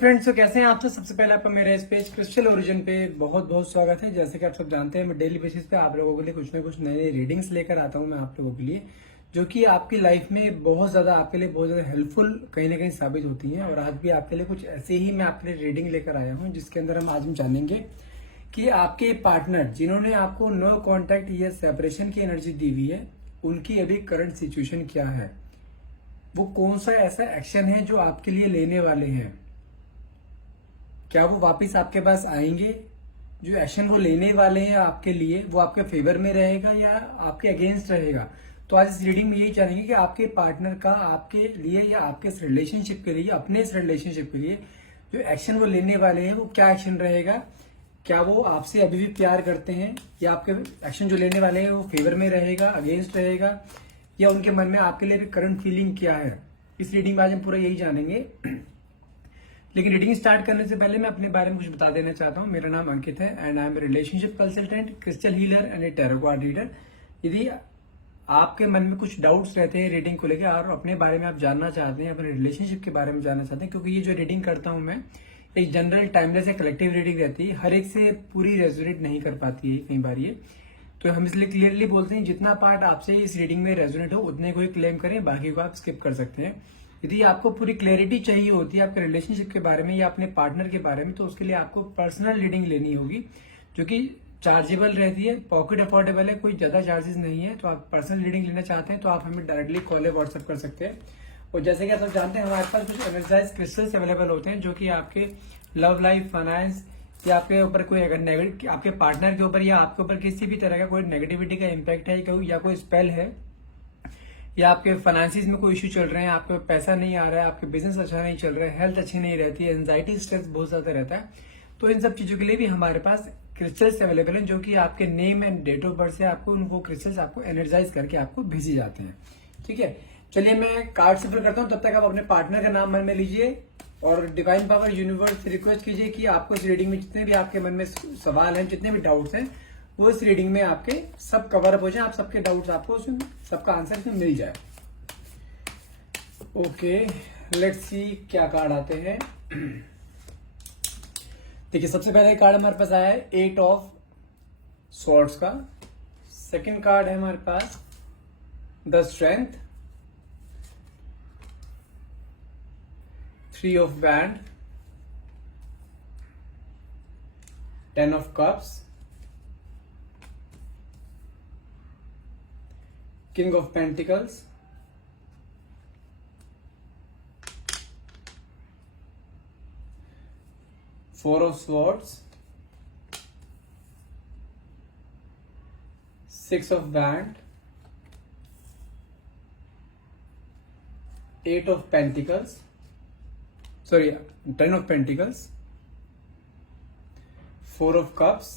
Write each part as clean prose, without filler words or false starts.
Friends, तो कैसे हैं आप? तो सबसे पहले आपका मेरे इस पेज क्रिस्टल ओरिजिन पे बहुत बहुत स्वागत है। जैसे कि आप सब जानते हैं, मैं डेली बेसिस पे आप लोगों के लिए कुछ ना कुछ नए नए रीडिंग्स लेकर आता हूं मैं आप लोगों के लिए, जो कि आपकी लाइफ में बहुत ज्यादा आपके लिए बहुत ज्यादा हेल्पफुल कहीं ना कहीं साबित होती हैं। और आज भी आपके लिए कुछ ऐसे ही मैं आपके लिए रीडिंग लेकर आया हूँ, जिसके अंदर हम जानेंगे कि आपके पार्टनर जिन्होंने आपको नो कॉन्टैक्ट या सेपरेशन की एनर्जी दी हुई है, उनकी अभी करंट सिचुएशन क्या है, वो कौन सा ऐसा एक्शन है जो आपके लिए लेने वाले हैं, क्या वो वापस आपके पास आएंगे, जो एक्शन वो लेने वाले हैं आपके लिए वो आपके फेवर में रहेगा या आपके अगेंस्ट रहेगा। तो आज इस रीडिंग में यही जानेंगे कि आपके पार्टनर का आपके लिए या आपके इस रिलेशनशिप के लिए, अपने इस रिलेशनशिप के लिए जो एक्शन वो लेने वाले हैं वो क्या एक्शन रहेगा। क्या वो आपसे अभी भी प्यार करते हैं, या आपके एक्शन जो लेने वाले हैं वो फेवर में रहेगा, अगेंस्ट रहेगा, या उनके मन में आपके लिए भी करंट फीलिंग क्या है। इस रीडिंग में आज हम पूरा यही जानेंगे। लेकिन रीडिंग स्टार्ट करने से पहले मैं अपने बारे में कुछ बता देना चाहता हूँ। मेरा नाम अंकित है and I am relationship consultant, crystal healer and A tarot card reader. यदि आपके मन में कुछ डाउट्स रहते हैं रीडिंग को लेकर और अपने बारे में आप जानना चाहते हैं, अपने रिलेशनशिप के बारे में जानना चाहते हैं, क्योंकि ये जो रीडिंग करता हूँ मैं एक जनरल टाइमलेस या कलेक्टिव रीडिंग रहती है, हर एक से पूरी रेजोनेट नहीं कर पाती है कई बार ये। तो हम इसलिए क्लियरली बोलते हैं जितना पार्ट आपसे इस रीडिंग में रेजोनेट हो उतने को ही क्लेम करें, बाकी को आप स्किप कर सकते हैं। यदि आपको पूरी क्लैरिटी चाहिए होती है आपके रिलेशनशिप के बारे में या अपने पार्टनर के बारे में, तो उसके लिए आपको पर्सनल रीडिंग लेनी होगी, जो कि चार्जेबल रहती है, पॉकेट अफोर्डेबल है, कोई ज्यादा चार्जेस नहीं है। तो आप पर्सनल रीडिंग लेना चाहते हैं तो आप हमें डायरेक्टली कॉल या व्हाट्सएप कर सकते हैं। और जैसे कि आप सब जानते हैं, हमारे पास कुछ एनर्जाइज क्रिस्टल्स अवेलेबल होते हैं, जो कि आपके लव लाइफ, फाइनेंस या आपके ऊपर कोई अगर नेगेटिव, आपके पार्टनर के ऊपर या आपके ऊपर किसी भी तरह का कोई नेगेटिविटी का इम्पैक्ट है या कोई स्पेल है, या आपके फाइनेंसिस में कोई इश्यू चल रहे हैं, आपको पैसा नहीं आ रहा है, आपके बिजनेस अच्छा नहीं चल रहा है, हेल्थ अच्छी नहीं रहती है, एंजाइटी स्ट्रेस बहुत ज्यादा रहता है, तो इन सब चीजों के लिए भी हमारे पास क्रिस्टल्स अवेलेबल हैं, जो कि आपके name and date of birth से आपको उनको क्रिस्टल्स आपको एनर्जाइज करके आपको भेजे जाते हैं। ठीक है, चलिए मैं कार्ड सिफर करता हूँ, तब तक आप अपने पार्टनर का नाम मन में लीजिए और डिवाइन पावर यूनिवर्स से रिक्वेस्ट कीजिए कि आपको इस रीडिंग में जितने भी आपके मन में सवाल हैं, जितने भी डाउट्स हैं, वो इस रीडिंग में आपके सब कवर अप हो जाए, आप सबके डाउट्स आपको उसमें सबका आंसर इसमें मिल जाए। ओके, लेट्स सी क्या कार्ड आते हैं। देखिए, सबसे पहले कार्ड हमारे पास आया है 8 ऑफ स्वॉर्ड्स का। सेकंड कार्ड है हमारे पास द स्ट्रेंथ, 3 ऑफ बैंड, 10 of cups, king of pentacles, 4 of swords, 6 of band, 8 of pentacles, 10 of pentacles, 4 of cups,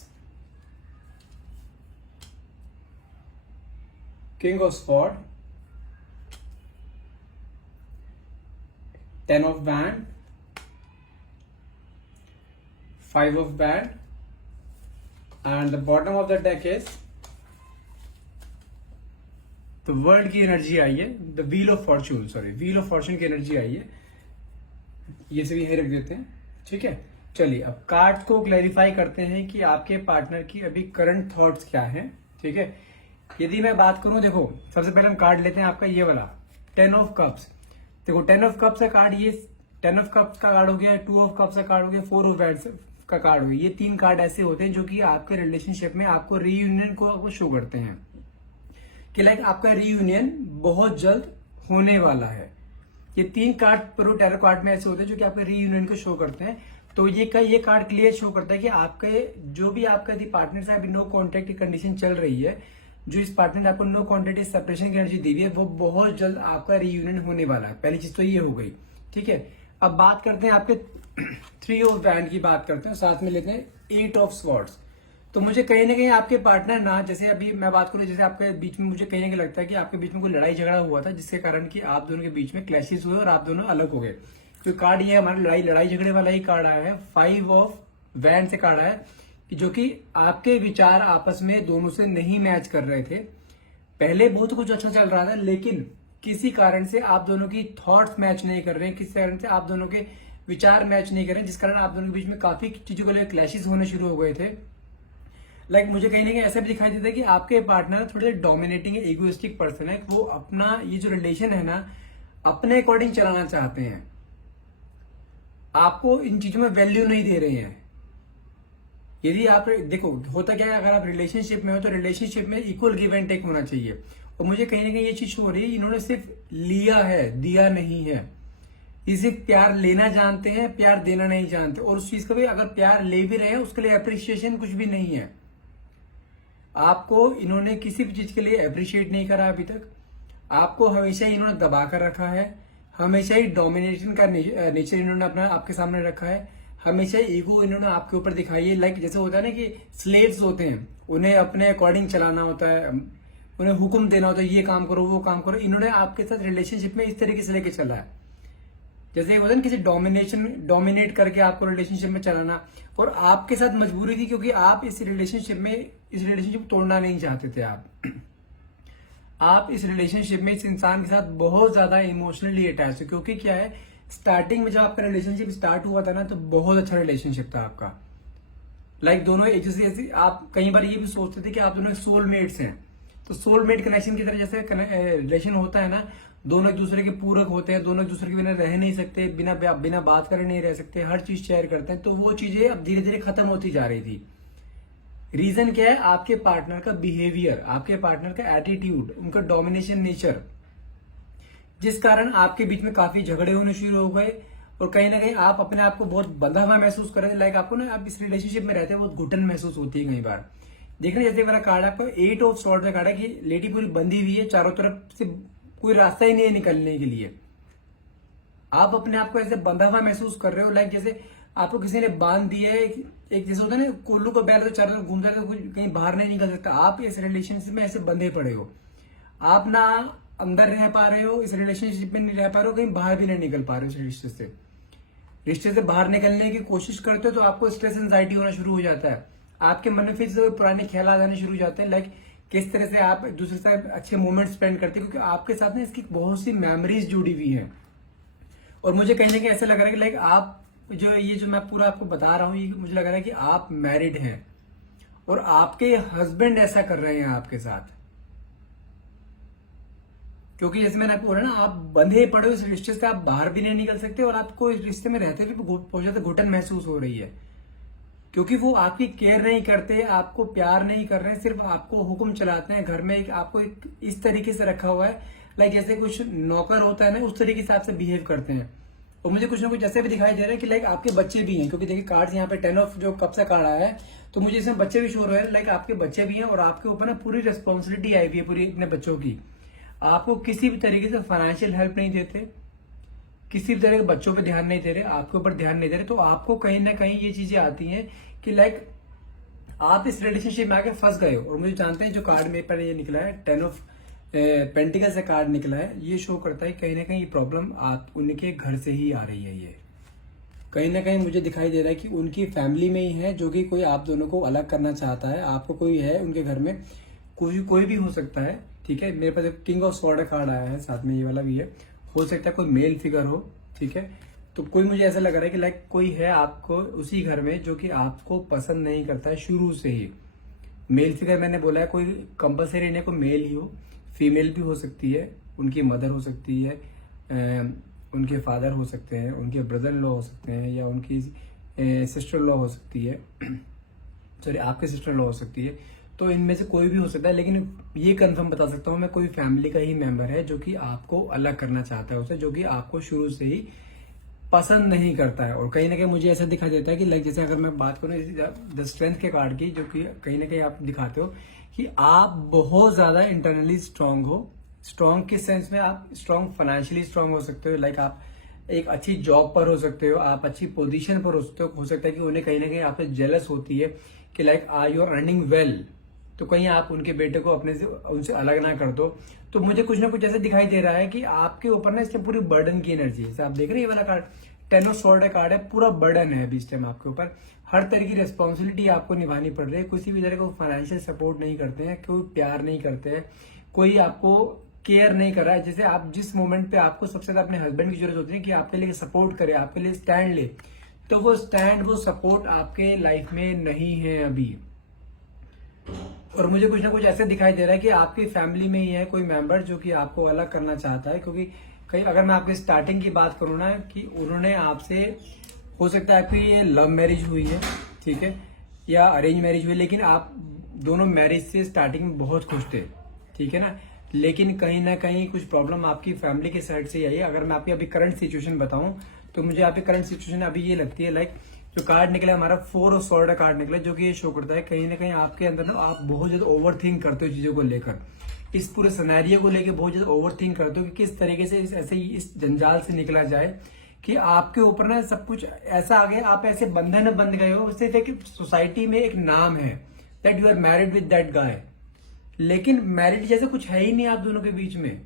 king of sword, 10 of band, 5 of band, and the bottom of the deck is the world की energy आई है, the wheel of Fortune, wheel of Fortune की energy आई है। ये सभी यहीं रख देते हैं। ठीक है, चलिए अब कार्ड को क्लैरिफाई करते हैं कि आपके पार्टनर की अभी करंट थॉट्स क्या हैं। ठीक है, यदि मैं बात करूं, देखो सबसे पहले हम कार्ड लेते हैं आपका ये वाला 10 ऑफ कप्स। देखो 10 ऑफ कप्स का कार्ड, ये 10 ऑफ कप्स का कार्ड हो गया, 2 ऑफ कप्स का कार्ड हो गया, 4 ऑफ वैंड्स का कार्ड हो गया। ये 3 कार्ड ऐसे होते हैं जो कि आपके रिलेशनशिप में आपको रीयूनियन को शो करते हैं कि लाइक आपका रीयूनियन बहुत जल्द होने वाला है। ये 3 कार्ड प्रो टैरो कार्ड में ऐसे होते हैं जो कि आपके रीयूनियन को शो करते हैं। तो ये कार्ड क्लियर शो करता है कि आपके जो भी आपका पार्टनर से अभी नो कॉन्टेक्ट की कंडीशन चल रही है, जो इस पार्टनर ने आपको नो कॉन्टेक्ट सेपरेशन की एनर्जी दी हुई है, वो बहुत जल्द आपका रीयूनियन होने वाला है। पहली चीज तो ये हो गई। ठीक है, अब बात करते हैं आपके 3 ऑफ बैंड की बात करते हैं, साथ में लेते हैं 8 ऑफ स्वॉर्ड्स। तो मुझे कहीं ना कहीं आपके पार्टनर ना, जैसे अभी मैं बात करूं, जैसे आपके बीच में मुझे कहीं ना कहीं लगता है कि आपके बीच में कोई लड़ाई झगड़ा हुआ था, जिसके कारण कि आप दोनों के बीच में क्लैशेस हुए और आप दोनों अलग हो गए। तो कार्ड ये हमारा लड़ाई झगड़े वाला ही कार्ड आया है। 5 ऑफ वैंड से कार्ड आया है कि जो कि आपके विचार आपस में दोनों से नहीं मैच कर रहे थे। पहले बहुत कुछ अच्छा चल रहा था, लेकिन किसी कारण से आप दोनों की थॉट्स मैच नहीं कर रहे हैं, किसी कारण से आप दोनों के विचार मैच नहीं कर रहे, जिस कारण आप दोनों के बीच में काफी चीजों को लेकर क्लैशेस होने शुरू हो गए थे। मुझे कहीं ना कहीं ऐसा भी दिखाई देता है कि आपके पार्टनर थोड़े डोमिनेटिंग है, इगोइस्टिक पर्सन है। वो अपना ये जो रिलेशन है ना अपने अकॉर्डिंग चलाना चाहते हैं, आपको इन चीजों में वैल्यू नहीं दे रहे हैं। यदि आप देखो होता क्या है, अगर आप रिलेशनशिप में हो तो रिलेशनशिप में इक्वल गिव एंड टेक होना चाहिए। और मुझे कहीं ना कहीं ये चीज हो रही है, इन्होंने सिर्फ लिया है, दिया नहीं है। इसे प्यार लेना जानते हैं, प्यार देना नहीं जानते। और उस चीज का भी अगर प्यार ले भी रहे हैं उसके लिए अप्रिसिएशन कुछ भी नहीं है। आपको इन्होंने किसी भी चीज के लिए अप्रिशिएट नहीं करा अभी तक। आपको हमेशा ही इन्होंने दबा कर रखा है, हमेशा ही डोमिनेशन का नेचर इन्होंने अपना आपके सामने रखा है, हमेशा ईगो इन्होंने आपके ऊपर दिखाई है। जैसे होता है ना कि स्लेव्स होते हैं, उन्हें अपने अकॉर्डिंग चलाना होता है, उन्हें हुक्म देना होता है, ये काम करो वो काम करो। इन्होंने आपके साथ रिलेशनशिप में इस तरीके से लेके चला है, जैसे होता है ना किसी डोमिनेट करके आपको रिलेशनशिप में चलाना। और आपके साथ मजबूरी थी, क्योंकि आप इस रिलेशनशिप तोड़ना नहीं चाहते थे। आप इस रिलेशनशिप में इस इंसान के साथ बहुत ज्यादा इमोशनली अटैच हो। क्योंकि क्या है, स्टार्टिंग में जब आपका रिलेशनशिप स्टार्ट हुआ था ना तो बहुत अच्छा रिलेशनशिप था आपका। दोनों एक जैसे आप कई बार ये भी सोचते थे कि आप दोनों सोलमेट्स हैं। तो सोलमेट कनेक्शन की तरह जैसे रिलेशन होता है ना, दोनों एक दूसरे के पूरक होते हैं, दोनों एक दूसरे के बिना रह नहीं सकते, बिना बात करे नहीं रह सकते, हर चीज शेयर करते हैं। तो वो चीजें अब धीरे धीरे खत्म होती जा रही थी। रीजन क्या है, आपके पार्टनर का बिहेवियर, आपके पार्टनर का एटीट्यूड, उनका डोमिनेशन नेचर, जिस कारण आपके बीच में काफी झगड़े होने शुरू हो गए। और कहीं ना कहीं आप अपने आप को बहुत बंधा हुआ महसूस कर रहे थे। आपको ना आप इस रिलेशनशिप में रहते हैं बहुत घुटन महसूस होती है कई बार। देखना जैसे वाला कार्ड आपको 8 ऑफ सॉर्ड में कार्ड है कि लेडी पूरी बंधी हुई है, चारों तरफ से कोई रास्ता ही नहीं है निकलने के लिए। आप अपने आप को ऐसे बंधा हुआ महसूस कर रहे हो, जैसे आपको किसी ने बांध दिया है। एक जैसे होता है ना कोल्लू को बैल तो चारों तरफ घूमता है तो कहीं बाहर नहीं निकल सकता। आप इस रिलेशनशिप में ऐसे बंधे पड़े हो, आप ना अंदर रह पा रहे हो, इस रिलेशनशिप में नहीं रह पा रहे हो, कहीं बाहर भी नहीं निकल पा रहे हो। इस रिश्ते से बाहर निकलने की कोशिश करते हो तो आपको स्ट्रेस एंजाइटी होना शुरू हो जाता है। आपके मन में फिर से पुराने ख्याल आ जाने शुरू हो जाते हैं, किस तरह से आप एक दूसरे से अच्छे मोमेंट स्पेंड करते हैं, क्योंकि आपके साथ ना इसकी बहुत सी मेमोरीज जुड़ी हुई हैं। और मुझे कहीं ना कहीं ऐसा लग रहा है कि आप जो मैं पूरा आपको बता रहा हूँ, ये मुझे लग रहा है कि आप मैरिड हैं और आपके हस्बैंड ऐसा कर रहे हैं आपके साथ। क्योंकि जैसे मैंने आपको बोला ना, आप बंधे पड़े हो इस रिश्ते से, आप बाहर भी नहीं निकल सकते और आपको इस रिश्ते में रहते हुए बहुत ज्यादा घुटन महसूस हो रही है। क्योंकि वो आपकी केयर नहीं करते, आपको प्यार नहीं कर रहे हैं, सिर्फ आपको हुक्म चलाते हैं। घर में आपको एक इस तरीके से रखा हुआ है, जैसे कुछ नौकर होता है ना, उस तरीके से आपसे बिहेव करते हैं। और मुझे कुछ ना कुछ ऐसे भी दिखाई दे रहा है कि आपके बच्चे भी हैं, क्योंकि देखिए कार्ड्स यहाँ पे 10 ऑफ जो कब से कार्ड आया है, तो मुझे इसमें बच्चे भी शो हो रहे हैं। आपके बच्चे भी हैं और आपके ऊपर ना पूरी रिस्पॉन्सिबिलिटी आई हुई है पूरी अपने बच्चों की। आपको किसी भी तरीके से फाइनेंशियल हेल्प नहीं देते, किसी भी तरह के बच्चों पे ध्यान नहीं दे रहे, आपके ऊपर ध्यान नहीं दे रहे। तो आपको कहीं ना कहीं ये चीजें आती हैं कि आप इस रिलेशनशिप में आके फंस गए हो। और मुझे जानते हैं जो कार्ड मेरे पर ये निकला है 10 ऑफ पेंटिकल से कार्ड निकला है, ये शो करता है कहीं ना कहीं प्रॉब्लम आप उनके घर से ही आ रही है। ये कहीं ना कहीं मुझे दिखाई दे रहा है कि उनकी फैमिली में ही है, जो कि कोई आप दोनों को अलग करना चाहता है। आपको कोई है उनके घर में, कोई भी हो सकता है, ठीक है। मेरे पास एक किंग ऑफ स्वॉर्ड कार्ड आया है, साथ में ये वाला भी है। हो सकता है कोई मेल फिगर हो, ठीक है। तो कोई मुझे ऐसा लग रहा है कि कोई है आपको उसी घर में जो कि आपको पसंद नहीं करता है शुरू से ही। मेल फिगर मैंने बोला है, कोई कंपलसरी नहीं, कोई मेल ही हो, फीमेल भी हो सकती है, उनकी मदर हो सकती है, उनके फादर हो सकते हैं, उनके ब्रदर लॉ हो सकते हैं, या उनकी सिस्टर लॉ हो सकती है, सॉरी आपके सिस्टर लॉ हो सकती है। तो इनमें से कोई भी हो सकता है, लेकिन ये कंफर्म बता सकता हूँ मैं, कोई फैमिली का ही मेंबर है जो कि आपको अलग करना चाहता है उससे, जो कि आपको शुरू से ही पसंद नहीं करता है। और कहीं ना कहीं मुझे ऐसा दिखाई देता है कि जैसे अगर मैं बात करूँ द स्ट्रेंथ के कार्ड की, जो कि कहीं ना कहीं आप दिखाते हो कि आप बहुत ज्यादा इंटरनली स्ट्रांग हो। स्ट्रांग किस सेंस में, आप स्ट्रांग फाइनेंशियली स्ट्रांग हो सकते हो, आप एक अच्छी जॉब पर हो सकते हो, आप अच्छी पोजीशन पर हो सकता है कि उन्हें कहीं ना कहीं आपसे जेलस होती है कि यू आर अर्निंग वेल, तो कहीं आप उनके बेटे को उनसे अलग ना कर दो। तो मुझे कुछ ना कुछ ऐसा दिखाई दे रहा है कि आपके ऊपर ना इसमें पूरी बर्डन की एनर्जी है। आप देख रहे हैं ये वाला कार्ड 10 ऑफ स्वॉर्ड कार्ड है, पूरा बर्डन है अभी इस टाइम आपके ऊपर। हर तरह की रिस्पॉन्सिबिलिटी आपको निभानी पड़ रही है। किसी भी तरह का फाइनेंशियल सपोर्ट नहीं करते हैं, कोई प्यार नहीं करते हैं, कोई आपको केयर नहीं कर रहा है। जैसे आप जिस मोमेंट पे आपको सबसे ज्यादा अपने हस्बैंड की जरूरत होती है कि आपके लिए सपोर्ट करे, आपके लिए स्टैंड ले, तो वो स्टैंड, वो सपोर्ट आपके लाइफ में नहीं है अभी। और मुझे कुछ ना कुछ ऐसे दिखाई दे रहा है कि आपकी फैमिली में ही है कोई मेंबर जो कि आपको अलग करना चाहता है। क्योंकि कहीं अगर मैं आपकी स्टार्टिंग की बात करूँ ना, कि उन्होंने आपसे, हो सकता है आपकी ये लव मैरिज हुई है, ठीक है, या अरेंज मैरिज हुई, लेकिन आप दोनों मैरिज से स्टार्टिंग में बहुत खुश थे, ठीक है ना। लेकिन कहीं ना कहीं कुछ प्रॉब्लम आपकी फैमिली के साइड से आई है। अगर मैं आपकी अभी करंट सिचुएशन बताऊं तो मुझे आपकी करंट सिचुएशन अभी ये लगती है, लाइक जो कार्ड निकला हमारा 4 ऑफ स्वॉर्ड कार्ड निकला, जो कि ये शो करता है कहीं ना कहीं आपके अंदर ना आप बहुत ज्यादा ओवर थिंक करते हो चीजों को लेकर, इस पूरे सिनेरियो को लेकर बहुत ज्यादा ओवर थिंक करते हो कि किस तरीके से ऐसे ही इस जंजाल से निकला जाए, कि आपके ऊपर ना सब कुछ ऐसा आ गया, आप ऐसे बंधन में बंध गए हो। सिर्फ एक सोसाइटी में एक नाम है that you are married with that guy, लेकिन मैरिड जैसे कुछ है ही नहीं आप दोनों के बीच में।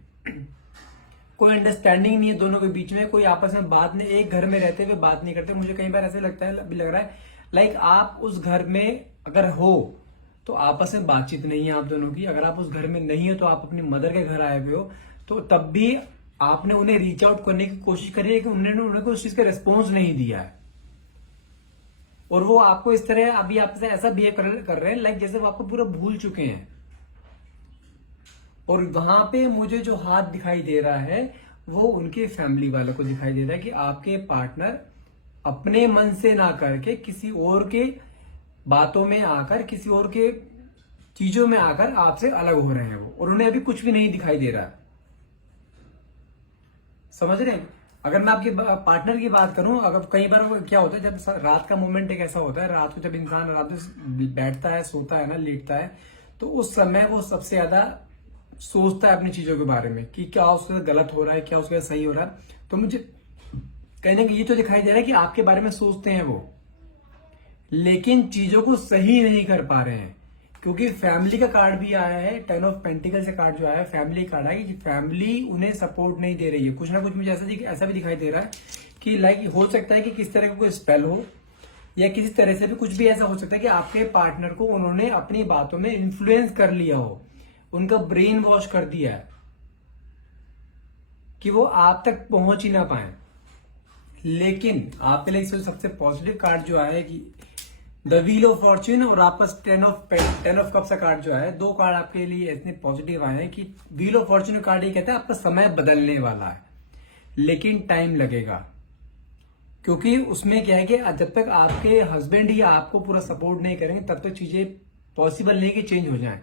कोई अंडरस्टैंडिंग नहीं है दोनों के बीच में, कोई आपस में बात नहीं, एक घर में रहते हुए बात नहीं करते। मुझे कई बार ऐसे लगता है, अभी लग रहा है लाइक आप उस घर में अगर हो तो आपस में बातचीत नहीं है आप दोनों की। अगर आप उस घर में नहीं हो तो आप अपनी मदर के घर आए हुए हो, तो तब भी आपने उन्हें रीच आउट करने की कोशिश करी है कि उन्होंने उनको उस चीज का रिस्पॉन्स नहीं दिया है, और वो आपको इस तरह अभी आपसे ऐसा बिहेव कर रहे हैं लाइक जैसे वो आपको पूरा भूल चुके हैं। और वहां पे मुझे जो हाथ दिखाई दे रहा है वो उनके फैमिली वालों को दिखाई दे रहा है कि आपके पार्टनर अपने मन से ना करके किसी और के बातों में आकर, किसी और के चीजों में आकर आपसे अलग हो रहे हैं वो, और उन्हें अभी कुछ भी नहीं दिखाई दे रहा है। समझ रहे हैं? अगर मैं आपके पार्टनर की बात करूं, अगर कई बार क्या होता है, जब रात का मोमेंट एक ऐसा होता है, रात को जब इंसान रात में बैठता है, सोता है ना, लेटता है, तो उस समय वो सबसे ज्यादा सोचता है अपनी चीजों के बारे में कि क्या उसके साथ गलत हो रहा है, क्या उसके साथ सही हो रहा है। तो मुझे कहीं ना कहीं ये तो दिखाई दे रहा है कि आपके बारे में सोचते हैं वो, लेकिन चीजों को सही नहीं कर पा रहे हैं। क्योंकि फैमिली का कार्ड भी आया है, 10 ऑफ पेंटिकल से कार्ड जो आया है, फैमिली कार्ड है कि फैमिली उन्हें सपोर्ट नहीं दे रही है। कुछ ना कुछ मुझे ऐसा भी दिखाई दे रहा है कि लाइक हो सकता है कि किस तरह का कोई स्पेल हो, या किसी तरह से भी कुछ भी ऐसा हो सकता है कि आपके पार्टनर को उन्होंने अपनी बातों में इन्फ्लुएंस कर लिया हो, उनका ब्रेन वॉश कर दिया है कि वो आप तक पहुंच ही ना पाए। लेकिन आपके लिए सबसे पॉजिटिव कार्ड जो आया है कि द व्हील ऑफ फॉर्च्यून और आपस 10 ऑफ कप्स का कार्ड जो है, दो कार्ड आपके लिए इतने पॉजिटिव आए हैं कि व्हील ऑफ फॉर्च्यून कार्ड ये कहता है आपका समय बदलने वाला है, लेकिन टाइम लगेगा। क्योंकि उसमें क्या है कि जब तक आपके हस्बैंड ही आपको पूरा सपोर्ट नहीं करेंगे तब तक चीजें पॉसिबल नहीं कि चेंज हो जाए,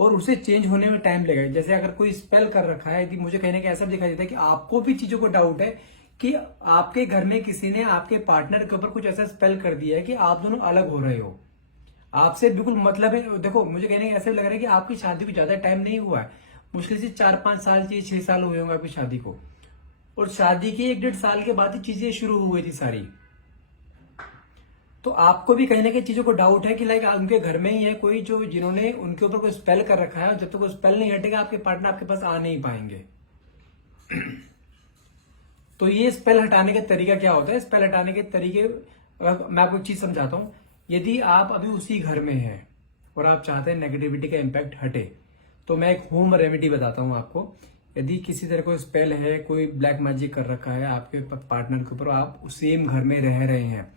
और उसे चेंज होने में टाइम लगेगा। जैसे अगर कोई स्पेल कर रखा है, मुझे कहने का ऐसा दिखाई देता है कि आपको भी चीजों को डाउट है कि आपके घर में किसी ने आपके पार्टनर के ऊपर कुछ ऐसा स्पेल कर दिया है कि आप दोनों अलग हो रहे हो, आपसे बिल्कुल मतलब है। देखो मुझे कहने का ऐसा लग रहा है कि आपकी शादी को ज्यादा टाइम नहीं हुआ है, मुश्किल से 4-5 साल चाहिए, 6 साल हुए होंगे आपकी शादी को, और शादी के 1-1.5 साल के बाद ही चीजें शुरू हो गई थी सारी। तो आपको भी कहीं ना कहीं चीजों को डाउट है कि लाइक उनके घर में ही है कोई जो जिन्होंने उनके ऊपर कोई स्पेल कर रखा है, और जब तक वो स्पेल नहीं हटेगा आपके पार्टनर आपके पास आ नहीं पाएंगे। तो ये स्पेल हटाने का तरीका क्या होता है? स्पेल हटाने के तरीके मैं आपको एक चीज समझाता हूं। यदि आप अभी उसी घर में हैं और आप चाहते हैं नेगेटिविटी का इम्पैक्ट हटे, तो मैं एक होम रेमेडी बताता हूं आपको। यदि किसी तरह कोई स्पेल है, कोई ब्लैक मैजिक कर रखा है आपके पार्टनर के ऊपर, आप सेम घर में रह रहे हैं,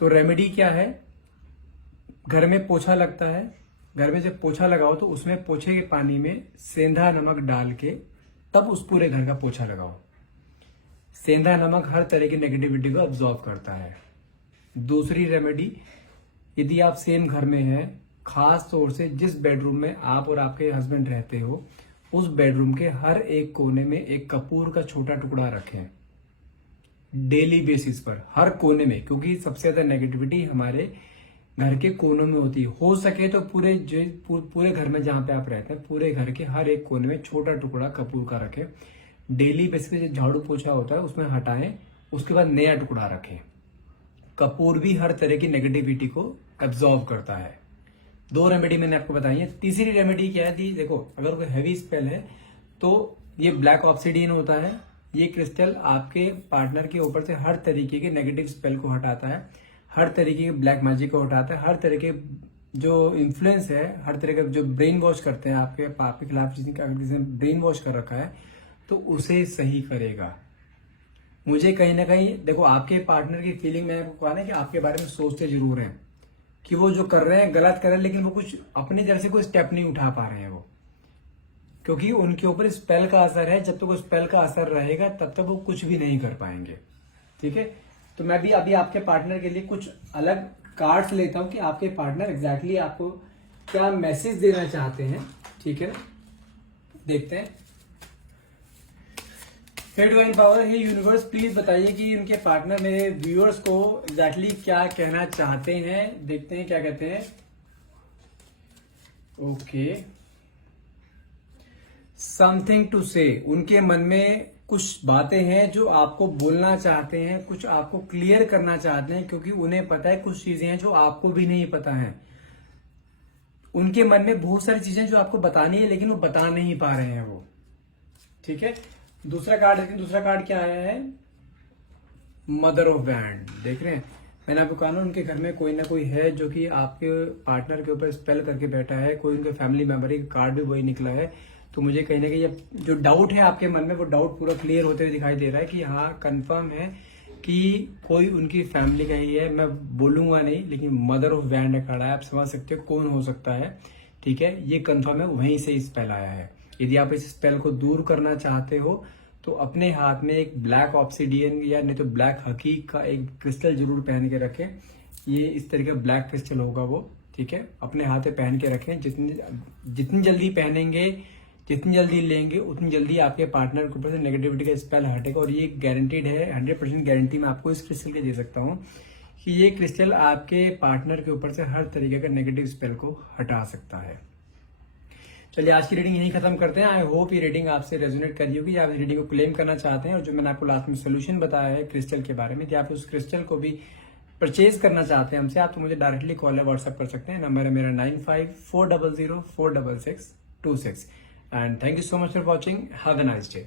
तो रेमेडी क्या है? घर में पोछा लगता है, घर में जब पोछा लगाओ तो उसमें पोछे के पानी में सेंधा नमक डाल के तब उस पूरे घर का पोछा लगाओ। सेंधा नमक हर तरह की नेगेटिविटी को अब्सॉर्ब करता है। दूसरी रेमेडी, यदि आप सेम घर में हैं, खास तौर से जिस बेडरूम में आप और आपके हस्बैंड रहते हो, उस बेडरूम के हर एक कोने में एक कपूर का छोटा टुकड़ा रखें डेली बेसिस पर, हर कोने में। क्योंकि सबसे ज्यादा नेगेटिविटी हमारे घर के कोनों में होती है। हो सके तो पूरे घर में जहां पे आप रहते हैं, पूरे घर के हर एक कोने में छोटा टुकड़ा कपूर का रखें। डेली बेसिस पे जो झाड़ू पोछा होता है उसमें हटाएं, उसके बाद नया टुकड़ा रखें। कपूर भी हर तरह की नेगेटिविटी को एब्जॉर्व करता है। 2 रेमेडी मैंने आपको बताई है। तीसरी रेमेडी क्या है? देखो, अगर कोई हैवी स्पेल है तो ये ब्लैक ऑब्सिडियन होता है। ये क्रिस्टल आपके पार्टनर के ऊपर से हर तरीके के नेगेटिव स्पेल को हटाता है, हर तरीके के ब्लैक मैजिक को हटाता है, हर तरह के जो इन्फ्लुएंस है, हर तरह का जो ब्रेन वॉश करते हैं आपके खिलाफ, जिसने ब्रेन वॉश कर रखा है, तो उसे सही करेगा। मुझे कहीं ना कहीं देखो, आपके पार्टनर की फीलिंग में आपको कहा ना कि आपके बारे में सोचते जरूर हैं कि वो जो कर रहे हैं गलत कर रहे हैं, लेकिन वो कुछ अपनी तरफ से कोई स्टेप नहीं उठा पा रहे हैं वो, क्योंकि उनके ऊपर स्पेल का असर है। जब तक वो स्पेल का असर रहेगा तब तक वो कुछ भी नहीं कर पाएंगे। ठीक है, तो मैं भी अभी आपके पार्टनर के लिए कुछ अलग कार्ड्स लेता हूं कि आपके पार्टनर एग्जैक्टली आपको क्या मैसेज देना चाहते हैं। ठीक है, देखते हैं। हे डिवाइन पावर, हे यूनिवर्स, प्लीज बताइए कि उनके पार्टनर मेरे व्यूअर्स को एग्जैक्टली क्या कहना चाहते हैं। देखते हैं क्या कहते हैं। ओके, समथिंग टू से, उनके मन में कुछ बातें हैं जो आपको बोलना चाहते हैं, कुछ आपको क्लियर करना चाहते हैं, क्योंकि उन्हें पता है कुछ चीजें हैं जो आपको भी नहीं पता है। उनके मन में बहुत सारी चीजें जो आपको बतानी है, लेकिन वो बता नहीं पा रहे हैं वो। ठीक है, दूसरा कार्ड देखिए, दूसरा कार्ड क्या आया है, मदर ऑफ वैंड। देख रहे हैं, मैंने आपको कहा ना, उनके घर में कोई ना कोई है जो कि आपके पार्टनर के ऊपर स्पेल करके बैठा है, कोई उनके फैमिली मेंबर है। कार्ड भी वही निकला है। तो मुझे कहीं ना कहीं जो डाउट है आपके मन में, वो डाउट पूरा क्लियर होते हुए दिखाई दे रहा है कि हाँ, कंफर्म है कि कोई उनकी फैमिली का ही है। मैं बोलूंगा नहीं, लेकिन मदर ऑफ वैंड खड़ा है, आप समझ सकते हो कौन हो सकता है। ठीक है, ये कंफर्म है, वहीं से स्पेल आया है। यदि आप इस स्पेल को दूर करना चाहते हो तो अपने हाथ में एक ब्लैक ऑब्सिडियन या नहीं तो ब्लैक हकीक का एक क्रिस्टल जरूर पहन के रखें। ये इस तरीके का ब्लैक क्रिस्टल होगा वो। ठीक है, अपने हाथ में पहन के रखें। जितनी जल्दी पहनेंगे, जितनी जल्दी लेंगे, उतनी जल्दी आपके पार्टनर के ऊपर से नेगेटिविटी का स्पेल हटेगा। और ये गारंटीड है, 100% गारंटी मैं आपको इस क्रिस्टल की दे सकता हूँ कि ये क्रिस्टल आपके पार्टनर के ऊपर से हर तरीके का नेगेटिव स्पेल को हटा सकता है। चलिए, आज की रीडिंग यहीं खत्म करते हैं। आई होप ये रीडिंग आपसे रेजोनेट कर रही होगी, या आप इस रीडिंग को क्लेम करना चाहते हैं। और जो मैंने आपको लास्ट में सोल्यूशन बताया है क्रिस्टल के बारे में, कि आप उस क्रिस्टल को भी परचेज करना चाहते हैं हमसे, आप तो मुझे डायरेक्टली कॉल या व्हाट्सएप कर सकते हैं। नंबर है मेरा 9540046626। And thank you so much for watching. Have a nice day.